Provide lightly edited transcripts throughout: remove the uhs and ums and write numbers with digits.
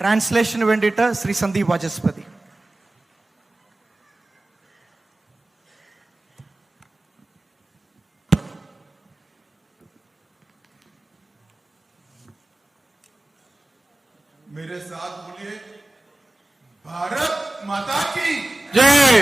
Translation വേണ്ടിയിട്ട് ശ്രീ സന്ദീപ് വാചസ്പതി. मेरे साथ बोलिए, भारत माता की जय।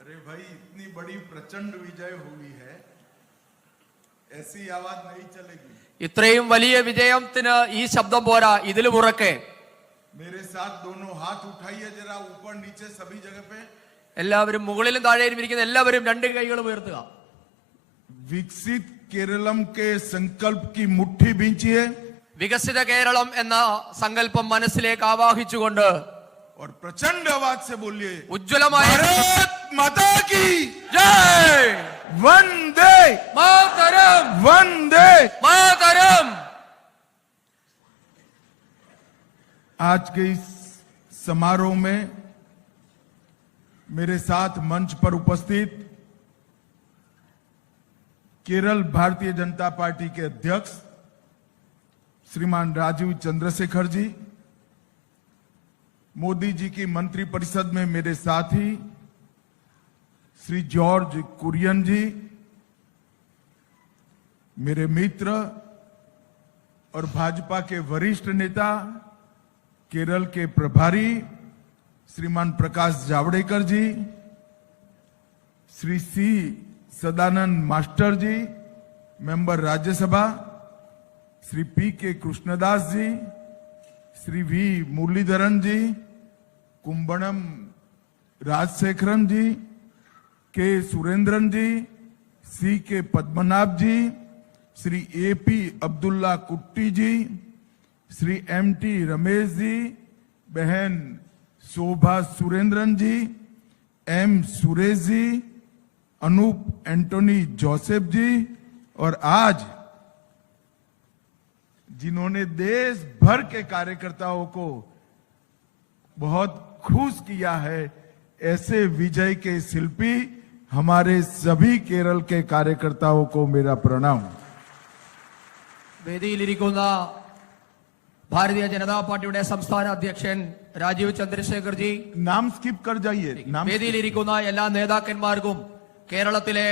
अरे भाई, इतनी बड़ी प्रचंड विजय हुई है, ऐसी आवाज नहीं चलेगी. ഇത്രയും വലിയ വിജയത്തിന് ഈ ശബ്ദം പോരാ, ഇതിലും ഉറക്കെ. मेरे साथ दोनों हाथ उठाइए जरा, ऊपर नीचे सभी जगह पे. എല്ലാവരും മുകളിലും താഴെയും ഇരിക്കുന്ന എല്ലാവരും രണ്ട് കൈകളും ഉയർത്തുക. विकसित केरलम के संकल्प की मुट्ठी बींचिए. വികസിത കേരളം എന്ന സങ്കല്പം മനസ്സിലേക്ക് ആവാഹിച്ചുകൊണ്ട് और प्रचंड आवाज से बोलिए, ഉജ്ജ്വലമായ भारत माता की ജയ്. वंदे മാതരം, वंदे. മാതരം. आज के इस समारोह में मेरे साथ मंच पर उपस्थित केरल भारतीय जनता पार्टी के अध्यक्ष श्रीमान राजीव चंद्रशेखर जी, मोदी जी की मंत्रिपरिषद में मेरे साथी श्री जॉर्ज कुरियन जी, मेरे मित्र और भाजपा के वरिष्ठ नेता केरल के प्रभारी श्रीमान प्रकाश जावड़ेकर जी, श्री सी सदानंद मास्टर जी, मेंबर राज्यसभा, श्री पी के कृष्णदास जी, श्री वी मुरलीधरन जी, कुंभणम राजशेखरन जी, के सुरेंद्रन जी, सी के पद्मनाभ जी, श्री ए पी अब्दुल्ला कुट्टी जी, श्री एम टी रमेश जी, बहन शोभा सुरेंद्रन जी, एम सुरेश जी, अनूप एंटोनी जोसेफ जी, और आज जिन्होंने देश भर के कार्यकर्ताओं को बहुत खुश किया है, ऐसे विजय के शिल्पी हमारे सभी केरल के कार्यकर्ताओं को मेरा प्रणाम. വേദിയിലിരിക്കുന്ന ഭാരതീയ ജനതാ പാർട്ടിയുടെ സംസ്ഥാന അധ്യക്ഷൻ രാജീവ് ചന്ദ്രശേഖർ ജി, नाम स्किप कर जाइए. नाम വേദിയിലിരിക്കുന്ന എല്ലാ നേതാക്കന്മാർക്കും കേരളത്തിലെ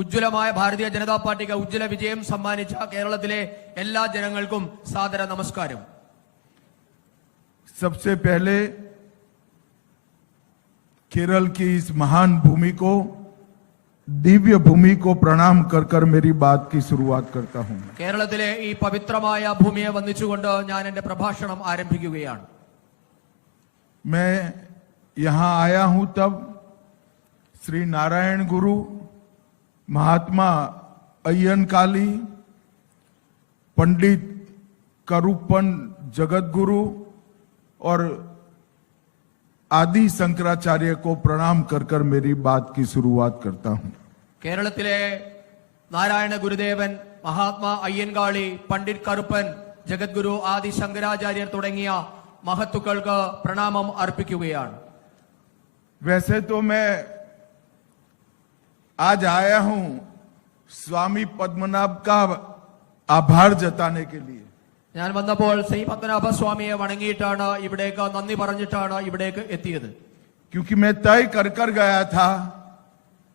ഉജ്ജ്വലമായ ഭാരതീയ ജനതാ പാർട്ടിക്ക് ഉജ്ജ്വല വിജയം സമ്മാനിച്ച കേരളത്തിലെ എല്ലാ ജനങ്ങൾക്കും സാദര നമസ്കാരം. सबसे पहले केरल की इस महान भूमि को, दिव्य भूमि को प्रणाम कर कर मेरी बात की शुरुआत करता हूं. കേരളത്തിലെ ഈ പവിത്രമായ ഭൂമിയെ വന്ദിച്ചുകൊണ്ട് ഞാൻ എന്റെ പ്രഭാഷണം ആരംഭിക്കുകയാണ്. मैं यहां आया हूं तब श्री नारायण गुरु, महात्मा अय्यन काली, पंडित करूपन जगत गुरु और आदि शंकराचार्य को प्रणाम कर कर मेरी बात की शुरुआत करता हूं. കേരളത്തിലെ നാരായണ ഗുരുദേവൻ, മഹാത്മാ അയ്യൻകാളി, പണ്ഡിറ്റ് കറുപ്പൻ, ജഗദ്ഗുരു, ആദി ശങ്കരാചാര്യർ തുടങ്ങിയ മഹത്തുക്കൾക്ക് പ്രണാമം അർപ്പിക്കുകയാണ്. वैसे तो मैं आज आया हूं स्वामी पद्मनाभ का आभार जताने के लिए. ഞാൻ വന്നപ്പോൾ ശ്രീ പത്മനാഭ സ്വാമിയെ വണങ്ങിയിട്ടാണ്, ഇവിടേക്ക് നന്ദി പറഞ്ഞിട്ടാണ് ഇവിടേക്ക് എത്തിയത്. क्योंकि मैं तय कर कर गया था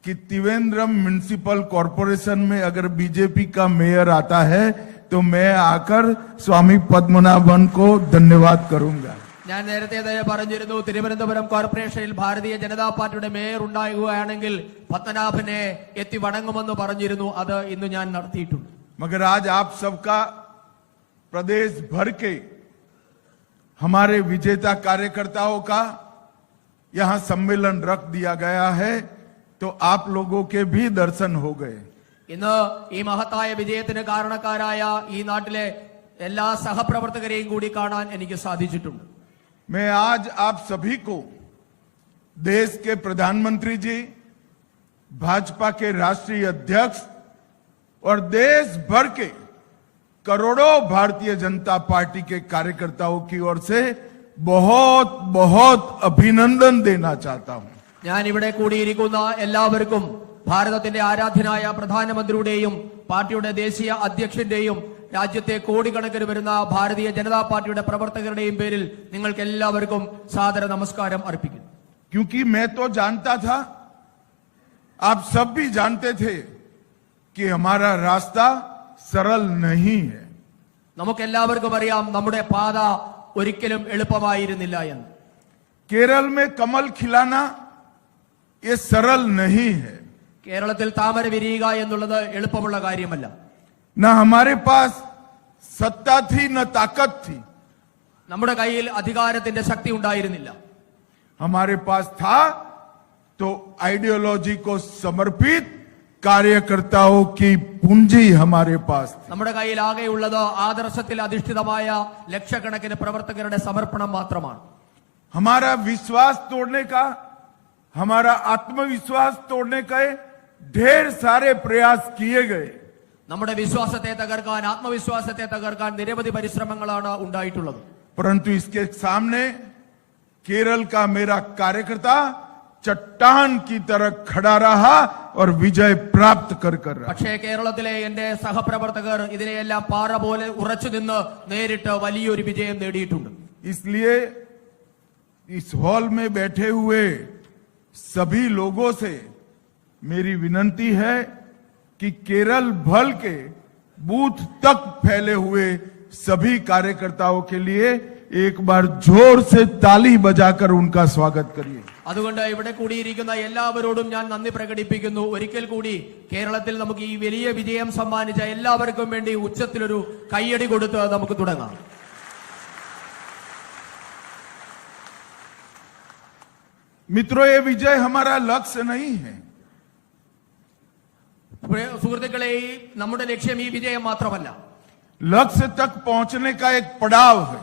कि त्रिवेंद्रम म्युनिसिपल कॉरपोरेशन में अगर बीजेपी का मेयर आता है तो मैं आकर स्वामी पद्मनाभन को धन्यवाद करूंगा. ഞാൻ നേരത്തെ പറഞ്ഞിരുന്നു, തിരുവനന്തപുരം കോർപ്പറേഷനിൽ ഭാരതീയ ജനതാ പാർട്ടിയുടെ മേയർ ഉണ്ടാകുകയാണെങ്കിൽ പത്മനാഭനെ എത്തി വണങ്ങുമെന്ന് പറഞ്ഞിരുന്നു. അത് ഇന്ന് ഞാൻ നടത്തിയിട്ടുണ്ട്. मगर आज आप सबका प्रदेश भर के हमारे विजेता कार्यकर्ताओं का यहां सम्मेलन रख दिया गया है, तो आप लोगों के भी दर्शन हो गए. ഇന്ന് ഈ മഹത്തായ വിജയത്തിന് കാരണക്കാരായ ഈ നാട്ടിലെ എല്ലാ സഹപ്രവർത്തകരെയും കൂടി കാണാൻ എനിക്ക് സാധിച്ചിട്ടുണ്ട്. मैं आज आप सभी को देश के प्रधानमंत्री जी, भाजपा के राष्ट्रीय अध्यक्ष और देश भर के करोड़ों भारतीय जनता पार्टी के कार्यकर्ताओं की ओर से बहुत बहुत अभिनंदन देना चाहता हूं. ഞാൻ ഇവിടെ കൂടിയിരിക്കുന്ന എല്ലാവർക്കും ഭാരതത്തിന്റെ ആരാധ്യനായ പ്രധാനമന്ത്രിയുടെയും പാർട്ടിയുടെ ദേശീയ അധ്യക്ഷന്റെയും രാജ്യത്തെ കോടിക്കണക്കിന് വരുന്ന ഭാരതീയ ജനതാ പാർട്ടിയുടെ പ്രവർത്തകരുടെയും പേരിൽ നിങ്ങൾക്ക് എല്ലാവർക്കും സാദര നമസ്കാരം അർപ്പിക്കുന്നു. क्योंकि मैं तो जानता था, आप सब भी जानते थे कि हमारा रास्ता सरल नहीं है. നമുക്കെല്ലാവർക്കും അറിയാം നമ്മുടെ പാത ഒരിക്കലും എളുപ്പമായിരുന്നില്ല എന്ന്. केरल में कमल खिलाना ये सरल नहीं है. കേരളത്തിൽ താമര വിരിയുക എന്നുള്ളത് എളുപ്പമുള്ള കാര്യമല്ല. न हमारे पास सत्ता थी न ताकत थी. നമ്മുടെ കയ്യിൽ അധികാരത്തിന്റെ ശക്തി ഉണ്ടായിരുന്നില്ല. हमारे पास था तो आइडियोलॉजी को समर्पित कार्यकर्ताओं की पूंजी हमारे पास थी. നമ്മുടെ കയ്യിൽ ആകെയുള്ളത് ആദർശത്തിൽ അധിഷ്ഠിതമായ ലക്ഷക്കണക്കിന് പ്രവർത്തകരുടെ സമർപ്പണം മാത്രമാണ്. हमारा विश्वास तोड़ने का, हमारा आत्मविश्वास तोड़ने का ढेर सारे प्रयास किए गए. നമ്മുടെ വിശ്വാസത്തെ തകർക്കാൻ, ആത്മവിശ്വാസത്തെ തകർക്കാൻ നിരവധി പരിശ്രമങ്ങളാണ് ഉണ്ടായിട്ടുള്ളത്. परंतु इसके सामने केरल का मेरा कार्यकर्ता चट्टान की तरह खड़ा रहा और विजय प्राप्त कर रहा. പക്ഷേ കേരളത്തിലെ എന്റെ സഹപ്രവർത്തകർ ഇതിനെയെല്ലാം പാറ പോലെ ഉറച്ചു നിന്ന് നേരിട്ട് വലിയൊരു വിജയം നേടിയിട്ടുണ്ട്. इसलिए इस हॉल में बैठे हुए सभी लोगों से मेरी विनती है कि केरल भर के बूथ तक फैले हुए सभी कार्यकर्ताओं के लिए एक बार जोर से ताली बजाकर उनका स्वागत करिए. അതുകൊണ്ട് ഇവിടെ കൂടിയിരിക്കുന്ന എല്ലാവരോടും ഞാൻ നന്ദി പ്രകടിപ്പിക്കുന്നു. ഒരിക്കൽ കൂടി കേരളത്തിൽ നമുക്ക് ഈ വലിയ വിജയം സമ്മാനിച്ച എല്ലാവർക്കും വേണ്ടി ഉച്ചത്തിലൊരു കയ്യടി കൊടുത്ത് നമുക്ക് തുടങ്ങാം. मित्रों, ये विजय हमारा लक्ष्य नहीं है. സുഹൃത്തുക്കളെ, നമ്മുടെ ലക്ഷ്യം ഈ വിജയം മാത്രമല്ല. लक्ष्य तक पहुंचने का एक पड़ाव है.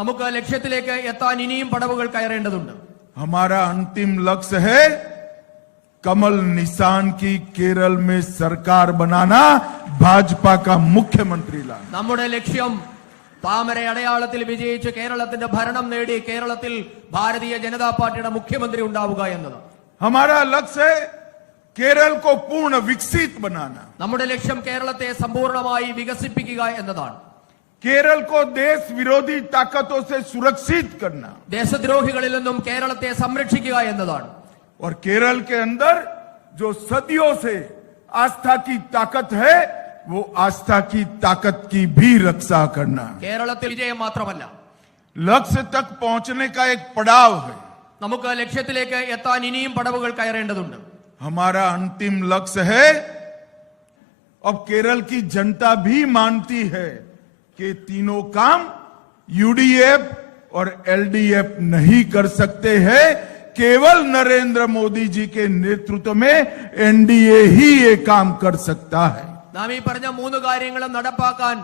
നമുക്ക് ലക്ഷ്യത്തിലേക്ക് എത്താൻ ഇനിയും പടവുകൾ കയറേണ്ടതുണ്ട്. हमारा अंतिम लक्ष्य है कमल निशान की केरल में सरकार बनाना, भाजपा का मुख्यमंत्री लाना. നമ്മുടെ ലക്ഷ്യം താമര അടയാളത്തിൽ വിജയിച്ച് കേരളത്തിന്റെ ഭരണം നേടി കേരളത്തിൽ ഭാരതീയ ജനതാ പാർട്ടിയുടെ മുഖ്യമന്ത്രി ഉണ്ടാവുക എന്നത്. हमारा लक्ष्य है केरल को पूर्ण विकसित बनाना. നമ്മുടെ ലക്ഷ്യം കേരളത്തെ സമ്പൂർണ്ണമായി വികസിപ്പിക്കുക എന്നതാണ്. केरल को देश विरोधी ताकतों से सुरक्षित करना. ദേശദ്രോഹികളിൽ നിന്നും കേരളത്തെ സംരക്ഷിക്കുക എന്നതാണ്. और केरल के अंदर जो सदियों से आस्था की ताकत है, वो आस्था की ताकत की भी रक्षा करना. കേരളത്തിൽ വിജയം മാത്രമല്ല, लक्ष्य तक पहुंचने का एक पड़ाव है. നമുക്ക് ലക്ഷ്യത്തിലേക്ക് എത്താൻ ഇനിയും പടവുകൾ കയറേണ്ടതുണ്ട്. हमारा अंतिम लक्ष्य है, अब केरल की जनता भी मानती है कि तीनों काम यूडीएफ और एलडीएफ नहीं कर सकते हैं. केवल नरेंद्र मोदी जी के नेतृत्व में एनडीए ही ये काम कर सकता है. നാം ഈ പറഞ്ഞ മൂന്ന് കാര്യങ്ങളും നടപ്പാക്കാൻ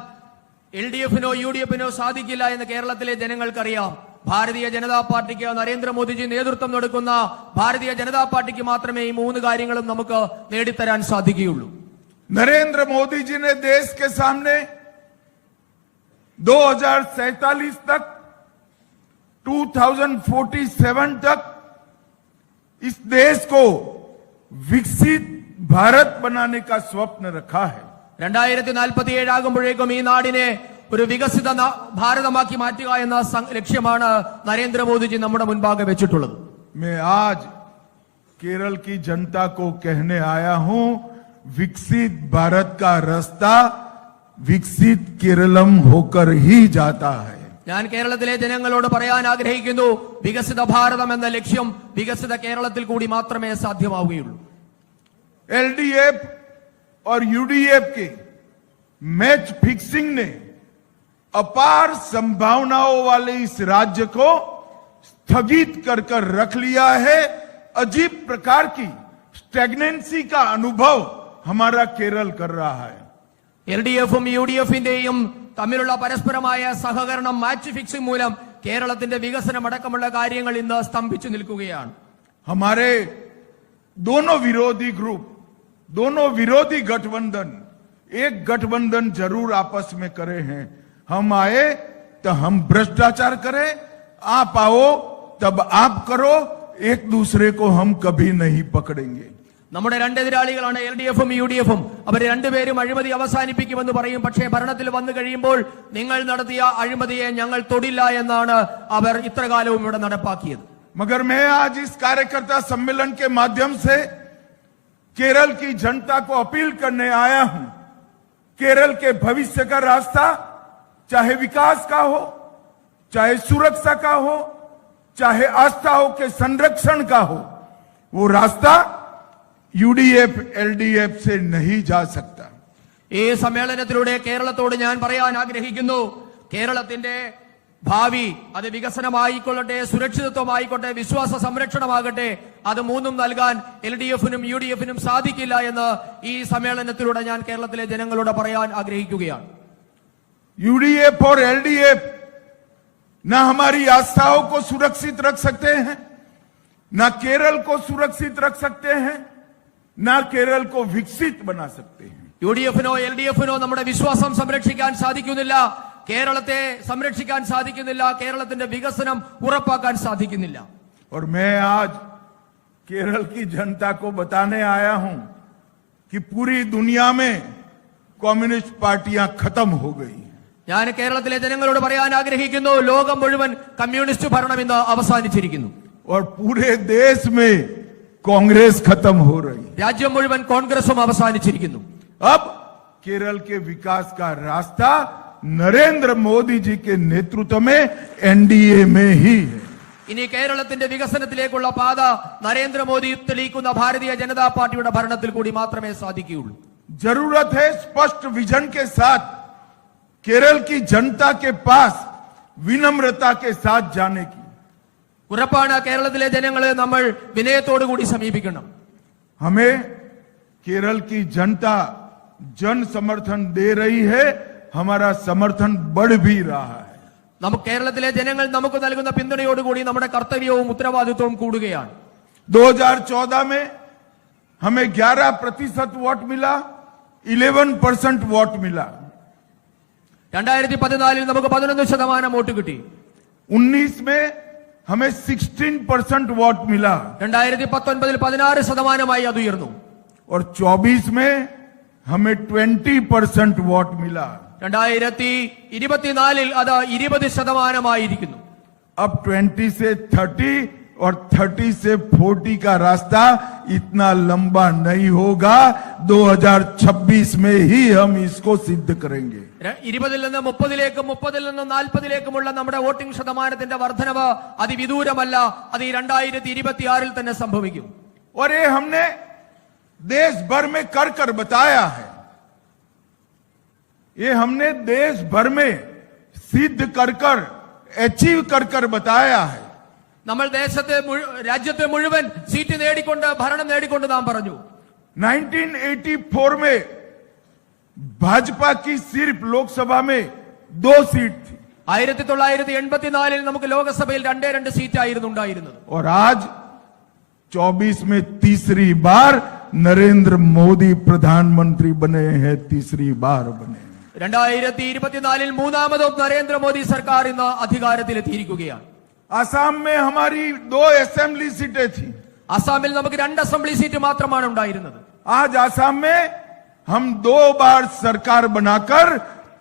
LDF-നോ UDF-നോ സാധിക്കില്ല എന്ന് കേരളത്തിലെ ജനങ്ങൾക്കറിയാം. ഭാരതീയ ജനതാ പാർട്ടിക്ക്, നരേന്ദ്രമോദിജി നേതൃത്വം കൊടുക്കുന്ന ഭാരതീയ ജനതാ പാർട്ടിക്ക് മാത്രമേ ഈ മൂന്ന് കാര്യങ്ങളും നമുക്ക് നേടിത്തരാൻ സാധിക്കുകയുള്ളൂ. नरेंद्र मोदी जी ने देश के सामने 2047 तक, 2047 तक इस देश को विकसित भारत बनाने का स्वप्न रखा है. 2047 ആകുമ്പോഴേക്കും ഈ നാടിനെ ഒരു വികസിത ഭാരതമാക്കി മാറ്റുക എന്ന ലക്ഷ്യമാണ് നരേന്ദ്രമോദിജി നമ്മുടെ മുൻപാകെ വെച്ചിട്ടുള്ളത്. मैं आज केरल की जनता को कहने आया हूं, विकसित भारत का रास्ता विकसित केरलम होकर ही जाता है. ഞാൻ കേരളത്തിലെ ജനങ്ങളോട് പറയാൻ ആഗ്രഹിക്കുന്നു, വികസിത ഭാരതം എന്ന ലക്ഷ്യം വികസിത കേരളത്തിൽ കൂടി മാത്രമേ സാധ്യമാവുകയുള്ളൂ. एलडीएफ और यूडीएफ के मैच फिक्सिंग ने अपार संभावनाओं वाले इस राज्य को स्थगित कर रख लिया है. अजीब प्रकार की स्टैग्नेंसी का अनुभव हमारा केरल कर रहा है. LDF-ഉം UDF-ന്റെയും തമ്മിലുള്ള പരസ്പരമായ സഹകരണം, മാച്ച് ഫിക്സിംഗ് മൂലം കേരളത്തിന്റെ വികസനം അടക്കമുള്ള കാര്യങ്ങൾ ഇന്ന് സ്തംഭിച്ചു നിൽക്കുകയാണ്. हमारे दोनों विरोधी ग्रुप, दोनों विरोधी गठबंधन एक गठबंधन जरूर आपस में करे हैं. हम आए तो हम भ्रष्टाचार करें, आप आओ तब आप करो, एक दूसरे को हम कभी नहीं पकड़ेंगे. നമ്മുടെ രണ്ട് എതിരാളികളാണ് LDF-ഉം UDF-ഉം. അവർ രണ്ടുപേരും അഴിമതി അവസാനിപ്പിക്കുമെന്ന് പറയും. പക്ഷേ ഭരണത്തിൽ വന്നു കഴിയുമ്പോൾ നിങ്ങൾ നടത്തിയ അഴിമതിയെ ഞങ്ങൾ തൊടില്ല എന്നാണ് അവർ ഇത്രകാലവും ഇവിടെ നടപ്പാക്കിയത്. मगर मैं आज इस कार्यकर्ता सम्मेलन के माध्यम से केरल की जनता को अपील करने आया हूं. केरल के भविष्य का रास्ता चाहे विकास का हो, चाहे सुरक्षा का हो, चाहे आस्थाओं के संरक्षण का हो, वो रास्ता UDF LDF से नहीं जा सकता. ഈ സമ്മേളനത്തിലൂടെ കേരളത്തോട് ഞാൻ പറയാൻ ആഗ്രഹിക്കുന്നു, കേരളത്തിന്റെ ഭാവി അത് വികസനമായിക്കൊള്ളട്ടെ, സുരക്ഷിതത്വമായിക്കോട്ടെ, വിശ്വാസ സംരക്ഷണമാകട്ടെ, അത് മൂന്നും നൽകാൻ LDF-നും UDF-നും സാധിക്കില്ല എന്ന് ഈ സമ്മേളനത്തിലൂടെ ഞാൻ കേരളത്തിലെ ജനങ്ങളോട് പറയാൻ ആഗ്രഹിക്കുകയാണ്. UDF और LDF न हमारी आस्थाओं को सुरक्षित रख सकते हैं, न केरल को सुरक्षित रख सकते हैं, न केरल को विकसित बना सकते हैं. UDF-നോ LDF-നോ നമ്മുടെ വിശ്വാസം സംരക്ഷിക്കാൻ സാധിക്കുന്നില്ല, കേരളത്തെ സംരക്ഷിക്കാൻ സാധിക്കുന്നില്ല, കേരളത്തിന്റെ വികസനം ഉറപ്പാക്കാൻ സാധിക്കുന്നില്ല. और मैं आज केरल की जनता को बताने आया हूं कि पूरी दुनिया में कम्युनिस्ट पार्टियां खत्म हो गई. ഞാൻ കേരളത്തിലെ ജനങ്ങളോട് പറയാൻ ആഗ്രഹിക്കുന്നു, ലോകം മുഴുവൻ കമ്മ്യൂണിസ്റ്റ് ഭരണം ഇന്ന് അവസാനിച്ചിരിക്കുന്നു. और पूरे देश में कांग्रेस खत्म हो रही. രാജ്യം മുഴുവൻ കോൺഗ്രസും അവസാനിച്ചിരിക്കുന്നു. अब केरल के विकास का रास्ता नरेंद्र मोदी जी के नेतृत्व में NDA में ही है. ഇനി കേരളത്തിന്റെ വികസനത്തിലേക്കുള്ള പാത നരേന്ദ്രമോദി തെളിയിക്കുന്ന ഭാരതീയ ജനതാ പാർട്ടിയുടെ ഭരണത്തിൽ കൂടി മാത്രമേ സാധിക്കുകയുള്ളൂ. जरूरत है स्पष्ट विजन के साथ केरल की जनता के पास विनम्रता के साथ जाने की. ഉറപ്പാണ്, കേരളത്തിലെ ജനങ്ങളെ നമ്മൾ വിനയത്തോടു കൂടി സമീപിക്കണം. हमें केरल की जनता जन समर्थन दे रही है, हमारा समर्थन बढ़ भी रहा है. നമുക്ക് കേരളത്തിലെ ജനങ്ങൾ നമുക്ക് നൽകുന്ന പിന്തുണയോടുകൂടി നമ്മുടെ കർത്തവ്യവും ഉത്തരവാദിത്വവും കൂടുകയാണ്. 2014 में हमें 11% वोट मिला, 11% वोट मिला. 2014 നമുക്ക് 11% വോട്ട് കിട്ടി. 19 में हमें 16% वोट मिला. 2019 16% അത് ഉയർന്നു. और 24 में हमें 20% वोट मिला. 2024 അത് 20% अब 20 से 30 और 30 से 40 का रास्ता इतना लंबा नहीं होगा. 2026 में ही हम इसको सिद्ध करेंगे. 20 നിന്ന് 30ലേക്കും 30 നിന്ന് 40ലേക്കുമുള്ള നമ്മുടെ വോട്ടിംഗ് ശതമാനത്തിന്റെ വർധനവ് അതിവിദൂരമല്ല, അത് 2026 തന്നെ സംഭവിക്കും. और ये हमने देश भर में कर बताया है. ये हमने देश भर में सिद्ध कर अचीव कर बताया है. നമ്മൾ രാജ്യത്തെ മുഴുവൻ സീറ്റ് നേടിക്കൊണ്ട് ഭരണം നേടിക്കൊണ്ട് നാം പറഞ്ഞു. 1984 में भाजपा की सिर्फ लोकसभा में 2 सीट थी. 1984 നമുക്ക് ലോകസഭയിൽ 2 സീറ്റായിരുന്നു ഉണ്ടായിരുന്നത്. और आज 24 में तीसरी बार नरेंद्र मोदी प्रधानमंत्री बने हैं. तीसरी बार बने. 2024 മൂന്നാമതും നരേന്ദ്രമോദി സർക്കാർ ഇന്ന് അധികാരത്തിലെത്തിയിരിക്കുകയാണ്. आसाम में हमारी 2 असेंबली सीटें थी. അസാമിൽ നമുക്ക് 2 അസംബ്ലി സീറ്റ് മാത്രമാണ് ഉണ്ടായിരുന്നത്. आज आसाम में हम 2 बार सरकार बनाकर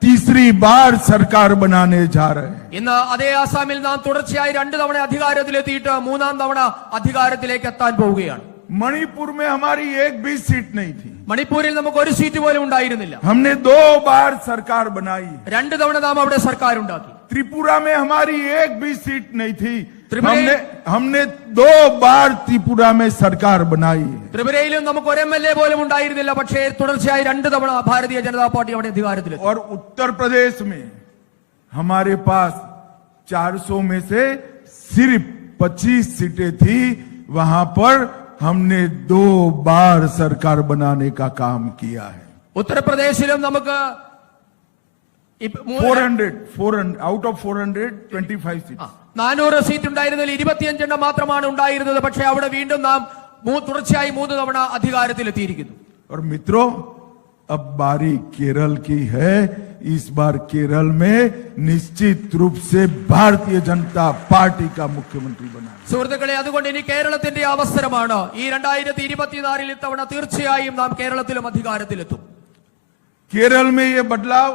तीसरी बार सरकार बनाने जा रहे हैं. ഇന്ന് അതേ ആസാമിൽ നാം തുടർച്ചയായി 2 തവണ അധികാരത്തിലെത്തിയിട്ട് മൂന്നാം തവണ അധികാരത്തിലേക്ക് എത്താൻ പോവുകയാണ്. मणिपुर में हमारी एक भी सीट नहीं थी. മണിപ്പൂരിൽ നമുക്ക് ഒരു സീറ്റ് പോലും ഉണ്ടായിരുന്നില്ല. हमने 2 बार सरकार बनाई. 2 തവണ നാം അവിടെ സർക്കാർ ഉണ്ടാക്കി. त्रिपुरा में हमारी एक भी सीट नहीं थी. हमने 2 बार त्रिपुरा में सरकार बनाई. ത്രിപുരയിലും നമുക്ക് ഒരു MLA പോലും ഉണ്ടായിരുന്നില്ല, പക്ഷേ തുടർച്ചയായി 2 തവണ ഭാരതീയ ജനതാ പാർട്ടി അവിടെ അധികാരത്തിലെത്തി. और उत्तर प्रदेश में हमारे पास 400 में से सिर्फ 25 सीटें थी. वहां पर हमने 2 बार सरकार बनाने का काम किया है. ഉത്തർപ്രദേശിലും നമുക്ക് 400 out of 425 seats. 400 സീറ്റ് ഉണ്ടായിരുന്നതിൽ 25 മാത്രമാണ് ഉണ്ടായിരുന്നത്. പക്ഷേ അവിടെ വീണ്ടും നാം തുടർച്ചയായി 3 തവണ അധികാരത്തിലെത്തിയിരിക്കുന്നു. और मित्रों, अब बारी केरल की है। इस बार केरल में निश्चित रूप से भारतीय जनता पार्टी का मुख्यमंत्री बना। സുഹൃത്തുക്കളെ, അതുകൊണ്ട് ഇനി കേരളത്തിന്റെ അവസരമാണ്. ഈ 2024 ഇത്തവണ തീർച്ചയായും നാം കേരളത്തിലും അധികാരത്തിലെത്തും. केरल में ये बदलाव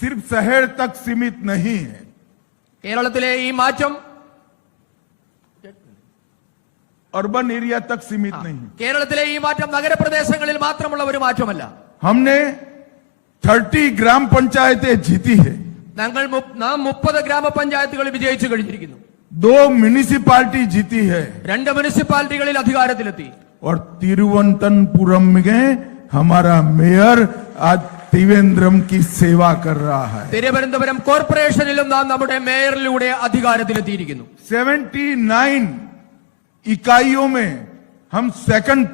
सिर्फ शहर तक सीमित नहीं है। കേരളത്തിലെ ഈ മാറ്റം अर्बन एरिया तक सीमित नहीं है। കേരളത്തിലെ ഈ മാറ്റം നഗരപ്രദേശങ്ങളിൽ മാത്രമുള്ള ഒരു മാറ്റമല്ല. हमने 30 ग्राम पंचायतें जीती है। നാം 30 ഗ്രാമപഞ്ചായത്തുകൾ വിജയിച്ചു കഴിഞ്ഞിരിക്കുന്നു. 2 म्यूनिसिपालिटी जीती है। 2 മുനിസിപ്പാലിറ്റികളിൽ അധികാരത്തിലെത്തി. और तिरुवनंतपुरम में हमारा मेयर आज त्रिवेंद्रम की सेवा कर रहा है। തിരുവനന്തപുരം കോർപ്പറേഷനിലും നാം നമ്മുടെ മേയറിലൂടെ അധികാരത്തിലെത്തിയിരിക്കുന്നു. 79 इकाइयों में हम सेकंड